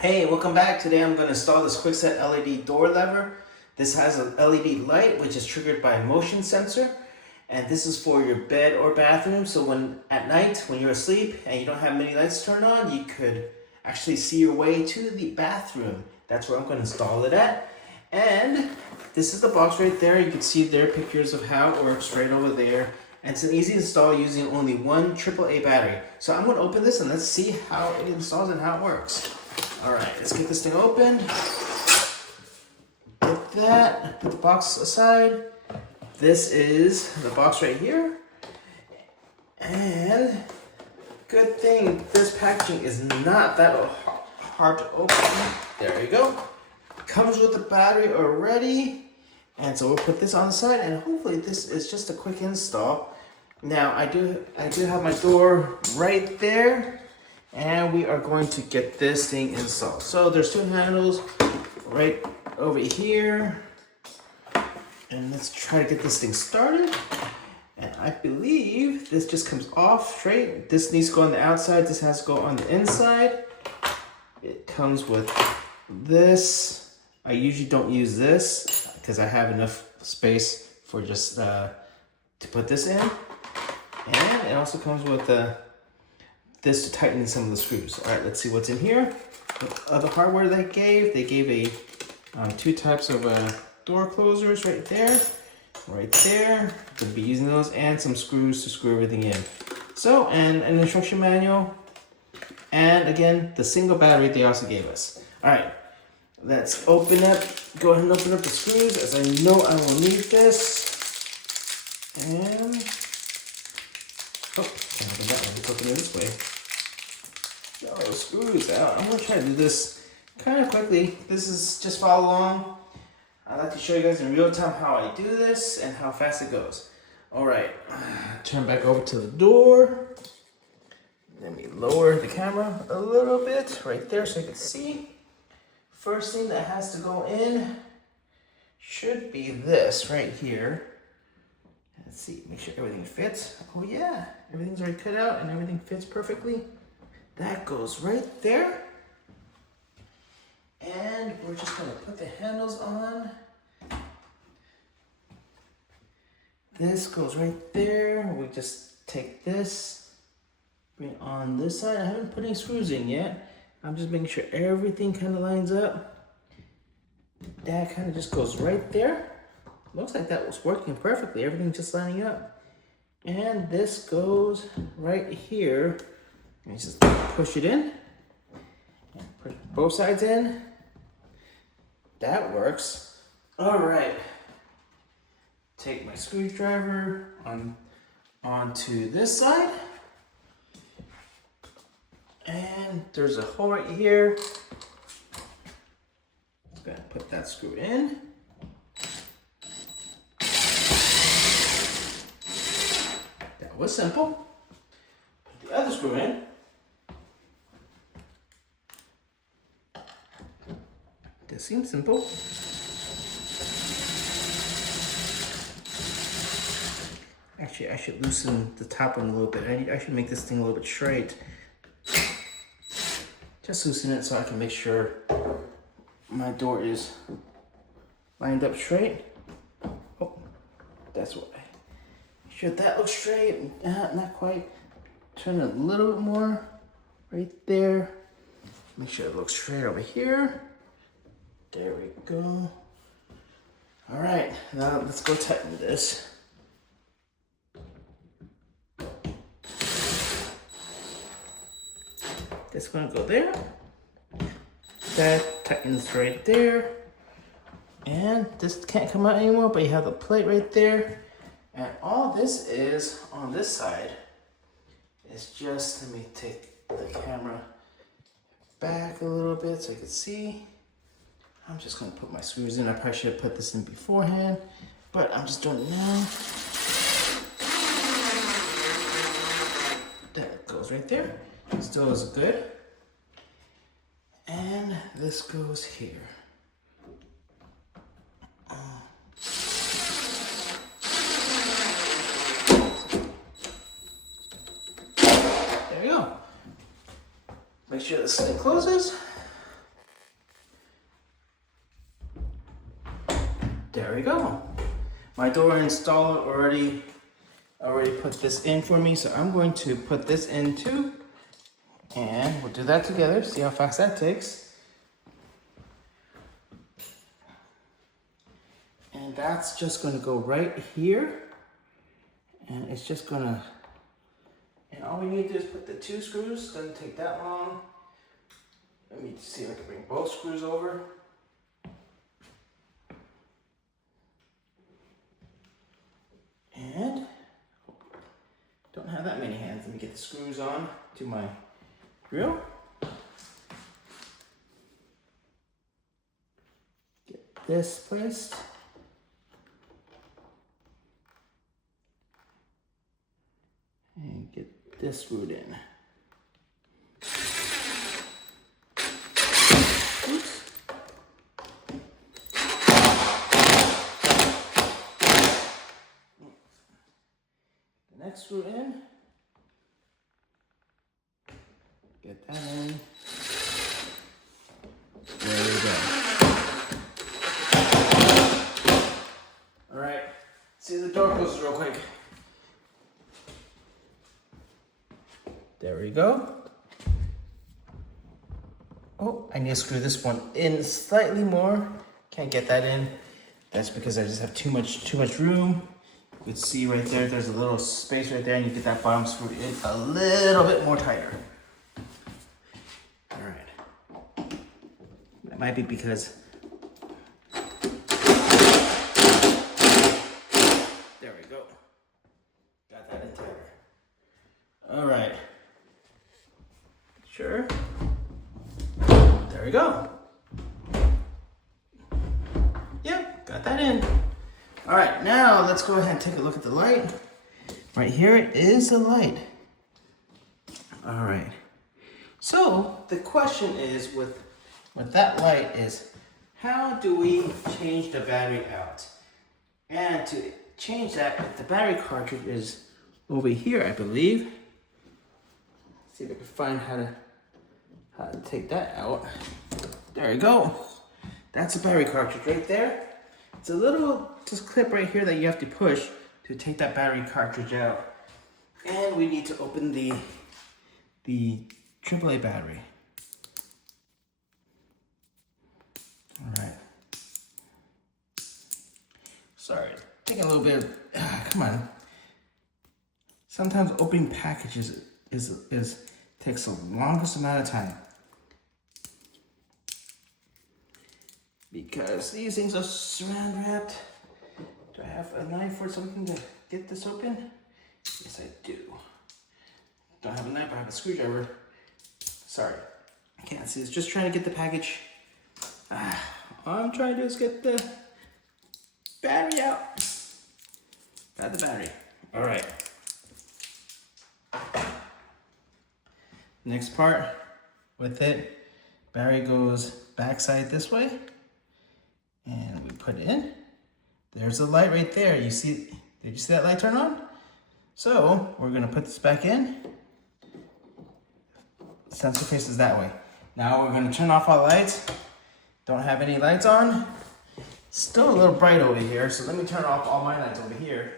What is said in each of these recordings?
Hey, welcome back. Today I'm going to install this Kwikset LED door lever. This has an LED light which is triggered by a motion sensor, and this is for your bed or bathroom. So when at night when you're asleep and you don't have many lights turned on, you could actually see your way to the bathroom. That's where I'm going to install it at. And this is the box right there. You can see there pictures of how it works right over there. And it's an easy install using only one AAA battery. So I'm going to open this and let's see how it installs and how it works. All right, let's get this thing open. Get that, put the box aside. This is the box right here. And good thing this packaging is not that hard to open. There you go. Comes with the battery already. And so we'll put this on the side, and hopefully this is just a quick install. Now I do have my door right there. And we are going to get this thing installed. So there's two handles right over here. And let's try to get this thing started. And I believe this just comes off straight. This needs to go on the outside. This has to go on the inside. It comes with this. I usually don't use this because I have enough space for just to put this in. And it also comes with this to tighten some of the screws. All right, let's see what's in here. The other hardware they gave two types of door closers right there. We'll be using those, and some screws to screw everything in. So, and an instruction manual, and again, the single battery they also gave us. All right, let's go ahead and open up the screws, as I know I will need this. And, can't open that one, let's open it this way. Get all those screws out. I'm gonna try to do this kind of quickly. This is just follow along. I'd like to show you guys in real time how I do this and how fast it goes. All right, turn back over to the door. Let me lower the camera a little bit right there so you can see. First thing that has to go in should be this right here. Let's see, make sure everything fits. Oh yeah, everything's already cut out and everything fits perfectly. That goes right there. And we're just gonna put the handles on. This goes right there. We just take this, bring it on this side. I haven't put any screws in yet. I'm just making sure everything kind of lines up. That kind of just goes right there. Looks like that was working perfectly. Everything's just lining up. And this goes right here. Let me just push it in. And push both sides in. That works. All right. Take my screwdriver onto this side. And there's a hole right here. I'm gonna put that screw in. That was simple. Put the other screw in. This seems simple. Actually, I should loosen the top one a little bit. I should make this thing a little bit straight. Just loosen it so I can make sure my door is lined up straight. Oh, that's why. Make sure that looks straight. Not quite. Turn it a little bit more right there. Make sure it looks straight over here. There we go. All right, now let's go tighten this. That's gonna go there. That tightens right there. And this can't come out anymore, but you have the plate right there. And all this is on this side is just, let me take the camera back a little bit so you can see. I'm just gonna put my screws in. I probably should have put this in beforehand, but I'm just doing it now. That goes right there. Still is good. And this goes here. There you go. Make sure this thing closes. there we go. My door installer already put this in for me, so I'm going to put this in too. And we'll do that together, see how fast that takes. And that's just gonna go right here. And it's just gonna, and all we need to do is put the 2 screws, doesn't take that long. Let me see if I can bring both screws over. And don't have that many hands. Let me get the screws on to my grill. Get this placed. And get this screwed in. Oops. The next screw in. Get that in. There we go. All right, see the door closes real quick. There we go. Oh, I need to screw this one in slightly more. Can't get that in. That's because I just have too much room. You can see right there, there's a little space right there, and you get that bottom screw in a little bit more tighter. All right. That might be because there we go. Got that in tighter. All right. Sure. There we go. Yep, got that in. All right, now let's go ahead and take a look at the light. Right here is the light. All right. So the question is with that light is, how do we change the battery out? And to change that, the battery cartridge is over here, I believe. See if I can find how to take that out. There you go. That's a battery cartridge right there. It's a little just clip right here that you have to push to take that battery cartridge out. And we need to open the AAA battery. All right. Sorry, taking a little bit of, come on. Sometimes opening packages takes the longest amount of time. Because these things are saran wrapped. Do I have a knife or something to get this open? Yes, I do. Don't have a knife, I have a screwdriver. Sorry, I can't see. It's just trying to get the package. All I'm trying to do is get the battery out. Got the battery. All right. Next part with it, battery goes backside this way. And we put it in. There's the light right there. You see, did you see that light turn on? So we're gonna put this back in. Sensor faces that way. Now we're gonna turn off our lights. Don't have any lights on. Still a little bright over here, so let me turn off all my lights over here.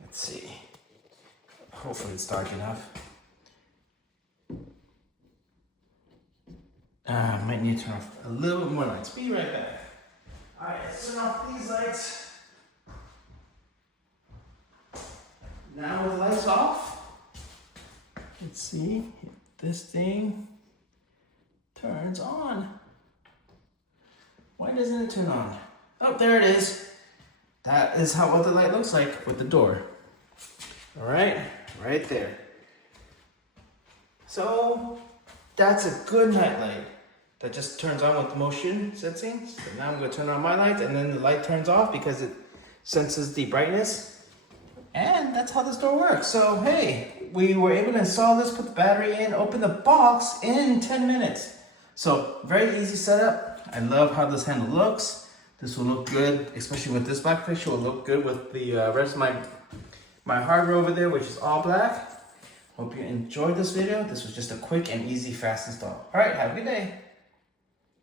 Let's see. Hopefully it's dark enough. Might need to turn off a little bit more lights. Be right back. All right, let's turn off these lights. Now with the lights off, let's see if this thing turns on. Why doesn't it turn on? Oh, there it is. That is what the light looks like with the door. All right, right there. So that's a good night light that just turns on with motion sensing. So now I'm gonna turn on my lights and then the light turns off because it senses the brightness. And that's how this door works. So hey, we were able to install this, put the battery in, open the box in 10 minutes. So very easy setup. I love how this handle looks. This will look good, especially with this black fixture, will look good with the rest of my hardware over there, which is all black. Hope you enjoyed this video. This was just a quick and easy, fast install. All right, have a good day.